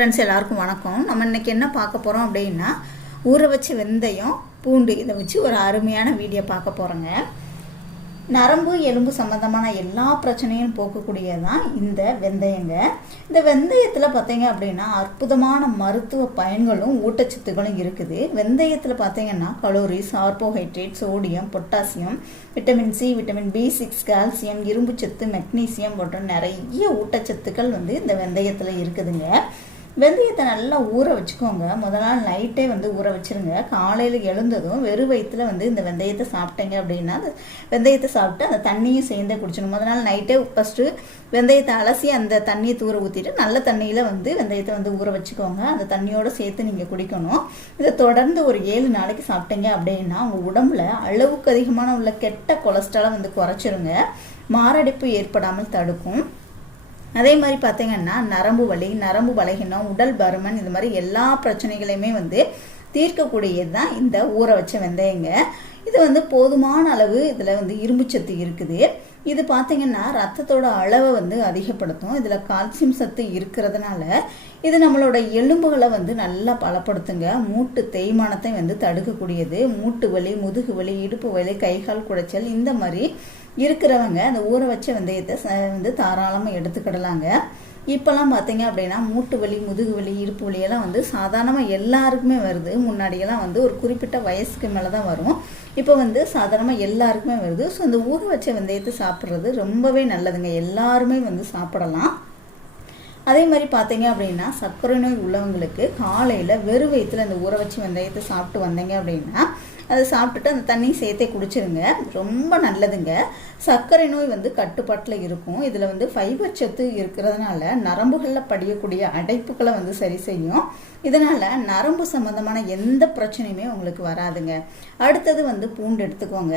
Friends எல்லாருக்கும் வணக்கம். நம்ம இன்றைக்கி என்ன பார்க்க போகிறோம் அப்படின்னா ஊற வச்ச வெந்தயம் பூண்டு இதை வச்சு ஒரு அருமையான வீடியோ பார்க்க போகிறோங்க நரம்பு எலும்பு சம்மந்தமான எல்லா பிரச்சனையும் போக்கக்கூடியது தான் இந்த வெந்தயங்க. இந்த வெந்தயத்தில் பார்த்தீங்க அப்படின்னா அற்புதமான மருத்துவ பயன்களும் ஊட்டச்சத்துக்களும் இருக்குது. வெந்தயத்தில் பார்த்தீங்கன்னா calories carbohydrate sodium potassium vitamin C vitamin B six calcium இரும்புச்சத்து மெக்னீசியம் போன்ற நிறைய ஊட்டச்சத்துக்கள் வந்து இந்த வெந்தயத்தில் இருக்குதுங்க. வெந்தயத்தை நல்லா ஊற வச்சுக்கோங்க. முத நாள் நைட்டே வந்து ஊற வச்சிருங்க. காலையில் எழுந்ததும் வெறும் வயிற்றுல வந்து இந்த வெந்தயத்தை சாப்பிட்டீங்க அப்படின்னா அந்த வெந்தயத்தை சாப்பிட்டு அந்த தண்ணியும் சேர்ந்தே குடிச்சிடணும். முத நாள் நைட்டே ஃபஸ்ட்டு வெந்தயத்தை அலசி அந்த தண்ணியை தூர ஊற்றிட்டு நல்ல தண்ணியில் வந்து வெந்தயத்தை வந்து ஊற வச்சுக்கோங்க. அந்த தண்ணியோடு சேர்த்து நீங்கள் குடிக்கணும். இதை தொடர்ந்து ஒரு ஏழு நாளைக்கு சாப்பிட்டீங்க அப்படின்னா உங்கள் உடம்புல அளவுக்கு அதிகமான உள்ள கெட்ட கொலஸ்ட்ராலை வந்து குறைச்சிருங்க. மாரடைப்பு ஏற்படாமல் தடுக்கும். அதே மாதிரி பார்த்தீங்கன்னா நரம்பு வலி நரம்பு பலகீனம் உடல் பருமன் இந்த மாதிரி எல்லா பிரச்சனைகளையுமே வந்து தீர்க்கக்கூடியது தான் இந்த ஊற வச்ச வெந்தயங்க. இது வந்து போதுமான அளவு இதில் வந்து இரும்புச்சத்து இருக்குது. இது பார்த்திங்கன்னா ரத்தத்தோட அளவை வந்து அதிகப்படுத்தும். இதில் கால்சியம் சத்து இருக்கிறதுனால இது நம்மளோட எலும்புகளை வந்து நல்லா பலப்படுத்துங்க. மூட்டு தேய்மானத்தை வந்து தடுக்கக்கூடியது. மூட்டு வலி முதுகு வலி இடுப்பு வலி கைகால் குடைச்சல் இந்த மாதிரி இருக்கிறவங்க அந்த ஊற வச்ச வெந்தயத்தை வந்து தாராளமாக எடுத்துக்கிடலாங்க. இப்போல்லாம் பார்த்தீங்க அப்படின்னா மூட்டு வலி முதுகு வலி இடுப்பு வலியெல்லாம் வந்து சாதாரணமாக எல்லாருக்குமே வருது. முன்னாடியெல்லாம் வந்து ஒரு குறிப்பிட்ட வயசுக்கு மேலே தான் வரும். இப்போ வந்து சாதாரணமாக எல்லாருக்குமே வருது. ஸோ இந்த ஊற வச்ச வெந்தயத்தை சாப்பிட்றது ரொம்பவே நல்லதுங்க. எல்லாருமே வந்து சாப்பிடலாம். அதே மாதிரி பார்த்தீங்க அப்படின்னா சர்க்கரை நோய் உள்ளவங்களுக்கு காலையில் வெறும் வயிற்றுல அந்த ஊற வச்சு வெந்தயத்தை சாப்பிட்டு வந்தீங்க அப்படின்னா அதை சாப்பிட்டுட்டு அந்த தண்ணி சேர்த்தே குடிச்சிருங்க. ரொம்ப நல்லதுங்க. சர்க்கரை நோய் வந்து கட்டுப்பாட்டில் இருக்கும். இதில் வந்து ஃபைபர் சத்து இருக்கிறதுனால நரம்புகளில் படியக்கூடிய அடைப்புகளை வந்து சரி செய்யும். இதனால் நரம்பு சம்மந்தமான எந்த பிரச்சனையுமே உங்களுக்கு வராதுங்க. அடுத்தது வந்து பூண்டு எடுத்துக்கோங்க.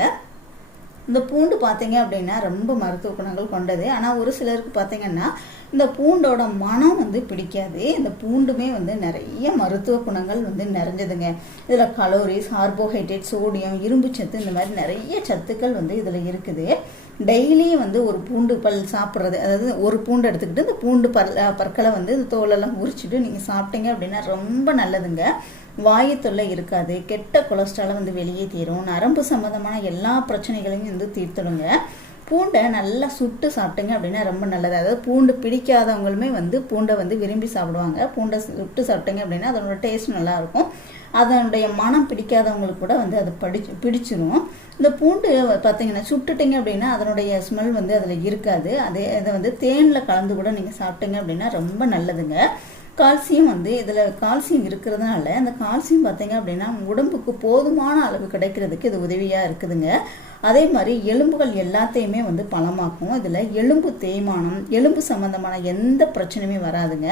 இந்த பூண்டு பார்த்தீங்க அப்படின்னா ரொம்ப மருத்துவ குணங்கள் கொண்டது. ஆனால் ஒரு சிலருக்கு பார்த்தீங்கன்னா இந்த பூண்டோட மனம் வந்து பிடிக்காது. இந்த பூண்டுமே வந்து நிறைய மருத்துவ குணங்கள் வந்து நிறைஞ்சதுங்க. இதில் கலோரிஸ் கார்போஹைட்ரேட் சோடியம் இரும்பு சத்து இந்த மாதிரி நிறைய சத்துக்கள் வந்து இதில் இருக்குது. டெய்லியும் வந்து ஒரு பூண்டு பல் சாப்பிட்றது அதாவது ஒரு பூண்டு எடுத்துக்கிட்டு இந்த பூண்டு பல் பற்களை வந்து இந்த தோலெல்லாம் உரிச்சிட்டு நீங்கள் சாப்பிட்டீங்க அப்படின்னா ரொம்ப நல்லதுங்க. வாயு தொல்லை இருக்காது. கெட்ட கொலஸ்ட்ராலை வந்து வெளியே தீரும். நரம்பு சம்மந்தமான எல்லா பிரச்சனைகளையும் வந்து தீர்த்துடுங்க. பூண்டை நல்லா சுட்டு சாப்பிட்டுங்க அப்படின்னா ரொம்ப நல்லது. அதாவது பூண்டு பிடிக்காதவங்களுமே வந்து பூண்டை வந்து விரும்பி சாப்பிடுவாங்க. பூண்டை சுட்டு சாப்பிட்டுங்க அப்படின்னா அதனோட டேஸ்ட் நல்லாயிருக்கும் அதனுடைய மனம் பிடிக்காதவங்களுக்கு கூட வந்து அது படிச்சு பிடிச்சிரும். இந்த பூண்டு பார்த்தீங்கன்னா சுட்டுட்டிங்க அப்படின்னா அதனுடைய ஸ்மெல் வந்து அதில் இருக்காது. அதே இதை வந்து தேனில் கலந்து கூட நீங்கள் சாப்பிட்டீங்க அப்படின்னா ரொம்ப நல்லதுங்க. கால்சியம் வந்து இதில் கால்சியம் இருக்கிறதுனால அந்த கால்சியம் பார்த்தீங்க அப்படின்னா உடம்புக்கு போதுமான அளவு கிடைக்கிறதுக்கு இது உதவியாக இருக்குதுங்க. அதே மாதிரி எலும்புகள் எல்லாத்தையுமே வந்து பலமாக்கும். இதில் எலும்பு தேய்மானம் எலும்பு சம்மந்தமான எந்த பிரச்சனையுமே வராதுங்க.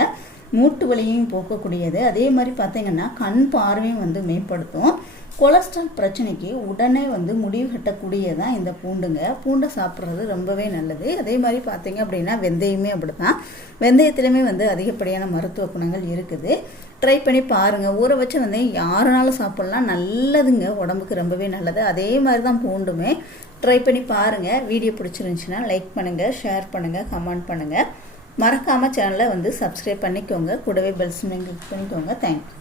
மூட்டு வலியும் போக்கக்கூடியது. அதே மாதிரி பார்த்தீங்கன்னா கண் பார்வையும் வந்து மேம்படுத்தும். கொலஸ்ட்ரால் பிரச்சனைக்கு உடனே வந்து முடிவு கட்டக்கூடியதான் இந்த பூண்டுங்க. பூண்டை சாப்பிட்றது ரொம்பவே நல்லது. அதே மாதிரி பார்த்தீங்க அப்படின்னா வெந்தயமே அப்படி தான் வெந்தயத்துலேயுமே வந்து அதிகப்படியான மருத்துவ குணங்கள் இருக்குது. ட்ரை பண்ணி பாருங்கள் ஊற வச்சு வந்து யாருனாலும் சாப்பிட்லாம். நல்லதுங்க. உடம்புக்கு ரொம்பவே நல்லது. அதே மாதிரி தான் பூண்டுமே. ட்ரை பண்ணி பாருங்கள் வீடியோ பிடிச்சிருந்துச்சின்னா லைக் பண்ணுங்கள் ஷேர் பண்ணுங்கள் கமெண்ட் பண்ணுங்கள் மறக்காமல் சேனலை வந்து சப்ஸ்கிரைப் பண்ணிக்கோங்க. கூடவே பெல்ஸ் கிளிக் பண்ணிக்கோங்க. தேங்க்யூ